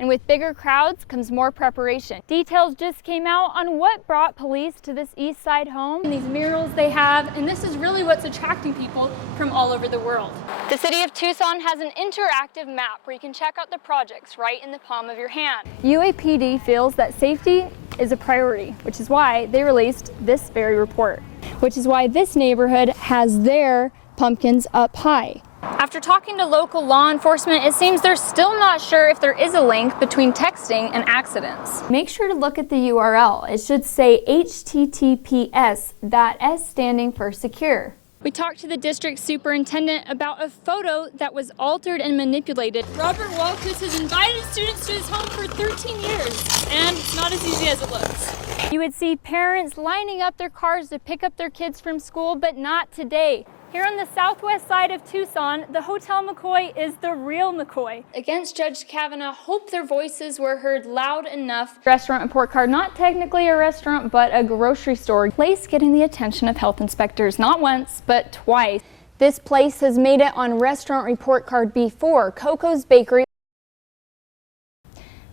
And with bigger crowds comes more preparation. Details just came out on what brought police to this East Side home and these murals they have, and this is really what's attracting people from all over the world. The city of Tucson has an interactive map where you can check out the projects right in the palm of your hand. UAPD feels that safety is a priority, which is why they released this very report, which is why this neighborhood has their pumpkins up high. After talking to local law enforcement, it seems they're still not sure if there is a link between texting and accidents. Make sure to look at the URL. It should say HTTPS, that S standing for secure. We talked to the district superintendent about a photo that was altered and manipulated. Robert Walkus has invited students to his home for 13 years, and it's not as easy as it looks. You would see parents lining up their cars to pick up their kids from school, but not today. Here on the southwest side of Tucson, the Hotel McCoy is the real McCoy. Against Judge Kavanaugh, hope their voices were heard loud enough. Restaurant report card, not technically a restaurant, but a grocery store. Place getting the attention of health inspectors, not once, but twice. This place has made it on restaurant report card before, Coco's Bakery.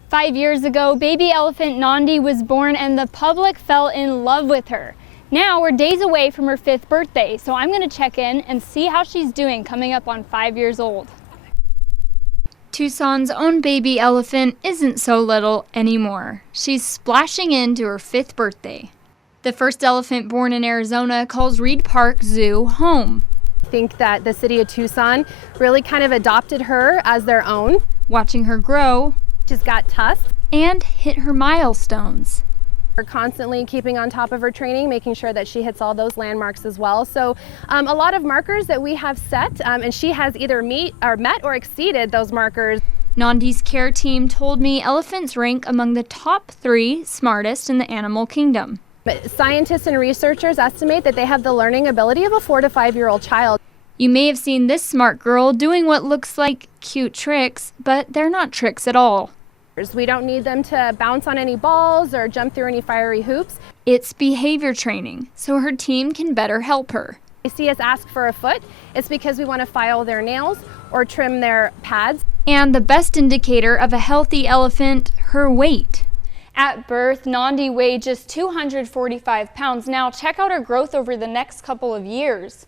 5 years ago, baby elephant Nandi was born and the public fell in love with her. Now we're days away from her 5th birthday, so I'm going to check in and see how she's doing coming up on 5 years old. Tucson's own baby elephant isn't so little anymore. She's splashing into her 5th birthday. The first elephant born in Arizona calls Reed Park Zoo home. I think that the city of Tucson really kind of adopted her as their own. Watching her grow, she's got tusks, and hit her milestones. We're constantly keeping on top of her training, making sure that she hits all those landmarks as well. So a lot of markers that we have set, and she has either met or exceeded those markers. Nandi's care team told me elephants rank among the top 3 smartest in the animal kingdom. But scientists and researchers estimate that they have the learning ability of a 4 to 5-year-old child. You may have seen this smart girl doing what looks like cute tricks, but they're not tricks at all. We don't need them to bounce on any balls or jump through any fiery hoops. It's behavior training, so her team can better help her. They see us ask for a foot, it's because we want to file their nails or trim their pads. And the best indicator of a healthy elephant, her weight. At birth, Nandi weighed just 245 pounds. Now check out her growth over the next couple of years.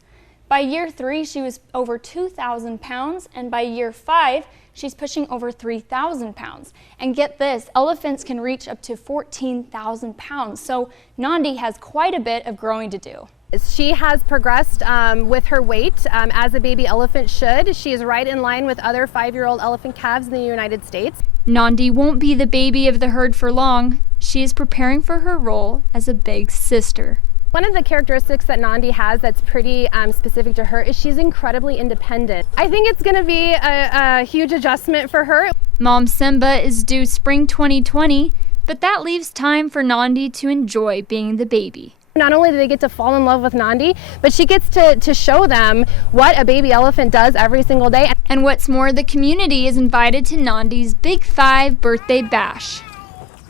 By year 3, she was over 2,000 pounds, and by year 5, she's pushing over 3,000 pounds. And get this, elephants can reach up to 14,000 pounds. So Nandi has quite a bit of growing to do. She has progressed with her weight as a baby elephant should. She is right in line with other 5-year-old elephant calves in the United States. Nandi won't be the baby of the herd for long. She is preparing for her role as a big sister. One of the characteristics that Nandi has that's pretty specific to her is she's incredibly independent. I think it's going to be a huge adjustment for her. Mom Simba is due spring 2020, but that leaves time for Nandi to enjoy being the baby. Not only do they get to fall in love with Nandi, but she gets to show them what a baby elephant does every single day. And what's more, the community is invited to Nandi's Big 5 birthday bash.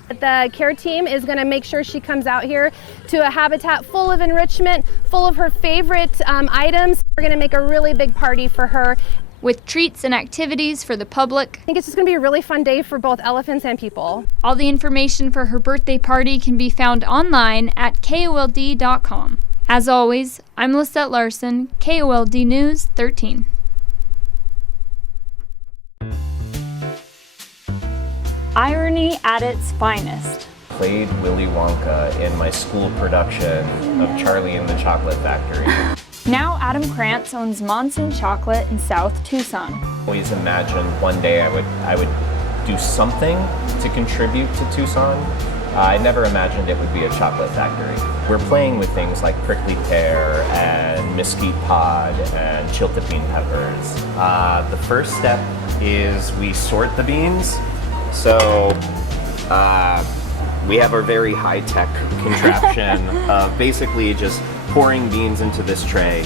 The care team is going to make sure she comes out here to a habitat full of enrichment, full of her favorite items. We're going to make a really big party for her. With treats and activities for the public. I think it's just going to be a really fun day for both elephants and people. All the information for her birthday party can be found online at KOLD.com. As always, I'm Lisette Larson, KOLD News 13. Irony at its finest. Played Willy Wonka in my school production of Charlie and the Chocolate Factory. Now Adam Krantz owns Monson Chocolate in South Tucson. Always imagined one day I would do something to contribute to Tucson. I never imagined it would be a chocolate factory. We're playing with things like prickly pear and mesquite pod and chiltepin peppers. The first step is we sort the beans. So we have our very high-tech contraption of basically just pouring beans into this tray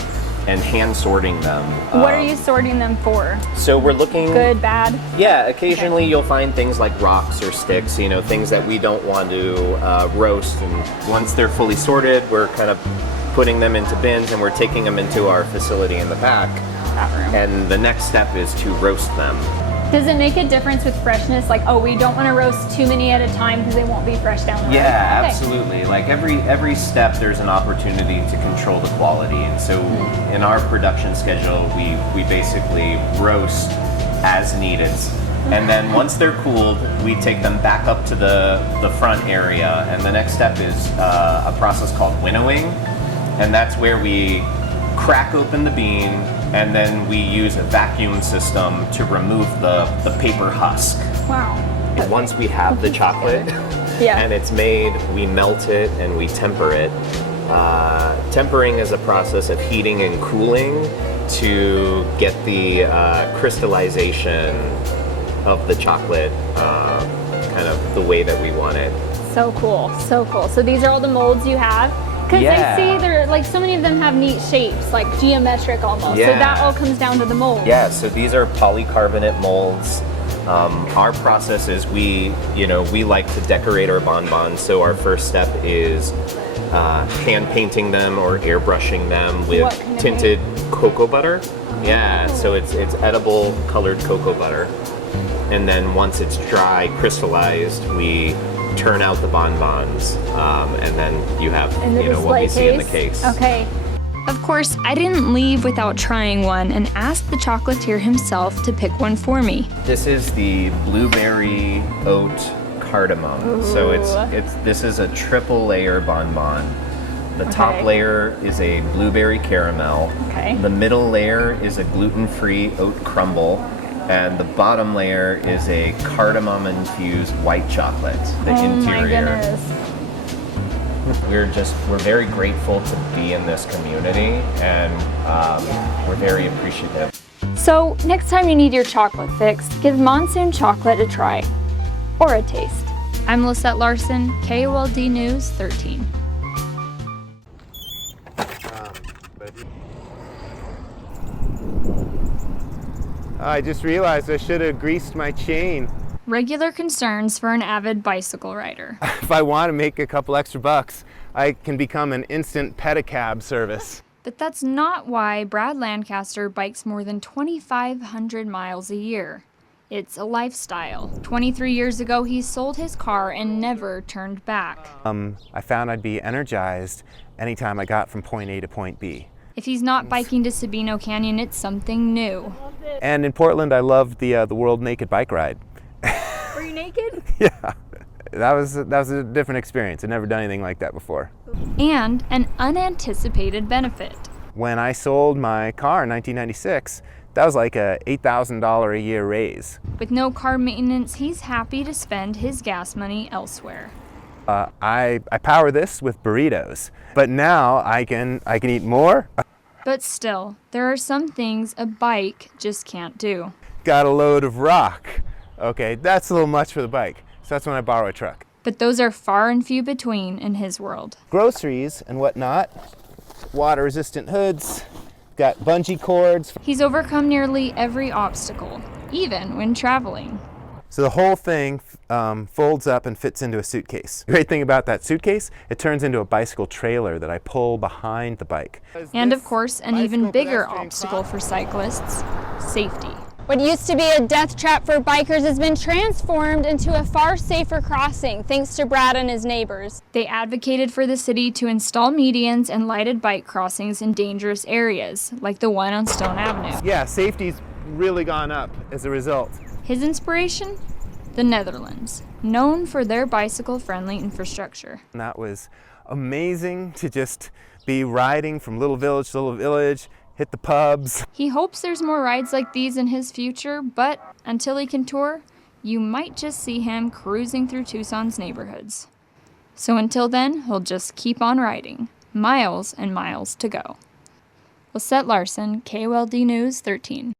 and hand sorting them. What are you sorting them for? So we're looking... Good, bad? Yeah, occasionally you'll find things like rocks or sticks, you know, things that we don't want to roast. And once they're fully sorted, we're kind of putting them into bins and we're taking them into our facility in the back. That room. And the next step is to roast them. Does it make a difference with freshness? Like, oh, we don't want to roast too many at a time because they won't be fresh down the road? Yeah, Okay. absolutely. Like every step, there's an opportunity to control the quality. And so in our production schedule, we basically roast as needed. And then once they're cooled, we take them back up to the front area. And the next step is a process called winnowing. And that's where we crack open the bean, and then we use a vacuum system to remove the paper husk. Wow. Once we have the chocolate and it's made, we melt it and we temper it. Tempering is a process of heating and cooling to get the crystallization of the chocolate kind of the way that we want it. So cool, so cool. So these are all the molds you have? Because I see they're like, so many of them have neat shapes, like geometric almost. Yeah. So that all comes down to the mold. Yeah, so these are polycarbonate molds. Our process is we like to decorate our bonbons. So our first step is hand painting them or airbrushing them with tinted cocoa butter. Yeah, so it's edible colored cocoa butter. And then once it's dry, crystallized, we turn out the bonbons, and then you have what we see in the case. Okay. Of course, I didn't leave without trying one and asked the chocolatier himself to pick one for me. This is the blueberry oat cardamom. Ooh. So this is a triple layer bonbon. The top layer is a blueberry caramel. Okay. The middle layer is a gluten-free oat crumble. And the bottom layer is a cardamom-infused white chocolate, the interior. My goodness. We're very grateful to be in this community, and we're very appreciative. So next time you need your chocolate fix, give Monsoon Chocolate a try, or a taste. I'm Lisette Larson, KOLD News 13. I just realized I should have greased my chain. Regular concerns for an avid bicycle rider. If I want to make a couple extra bucks, I can become an instant pedicab service. But that's not why Brad Lancaster bikes more than 2,500 miles a year. It's a lifestyle. 23 years ago, he sold his car and never turned back. I found I'd be energized anytime I got from point A to point B. If he's not biking to Sabino Canyon, it's something new. And in Portland, I loved the World Naked Bike Ride. Were you naked? Yeah, that was a different experience. I'd never done anything like that before. And an unanticipated benefit. When I sold my car in 1996, that was like a $8,000 a year raise. With no car maintenance, he's happy to spend his gas money elsewhere. I power this with burritos, but now I can eat more. But still, there are some things a bike just can't do. Got a load of rock. Okay, that's a little much for the bike, so that's when I borrow a truck. But those are far and few between in his world. Groceries and whatnot, water-resistant hoods, got bungee cords. He's overcome nearly every obstacle, even when traveling. So the whole thing folds up and fits into a suitcase. The great thing about that suitcase, it turns into a bicycle trailer that I pull behind the bike. And of course, an even bigger obstacle for cyclists, safety. What used to be a death trap for bikers has been transformed into a far safer crossing, thanks to Brad and his neighbors. They advocated for the city to install medians and lighted bike crossings in dangerous areas, like the one on Stone Avenue. Yeah, safety's really gone up as a result. His inspiration? The Netherlands, known for their bicycle-friendly infrastructure. And that was amazing to just be riding from little village to little village, hit the pubs. He hopes there's more rides like these in his future, but until he can tour, you might just see him cruising through Tucson's neighborhoods. So until then, he'll just keep on riding, miles and miles to go. Lisette Larson, KOLD News 13.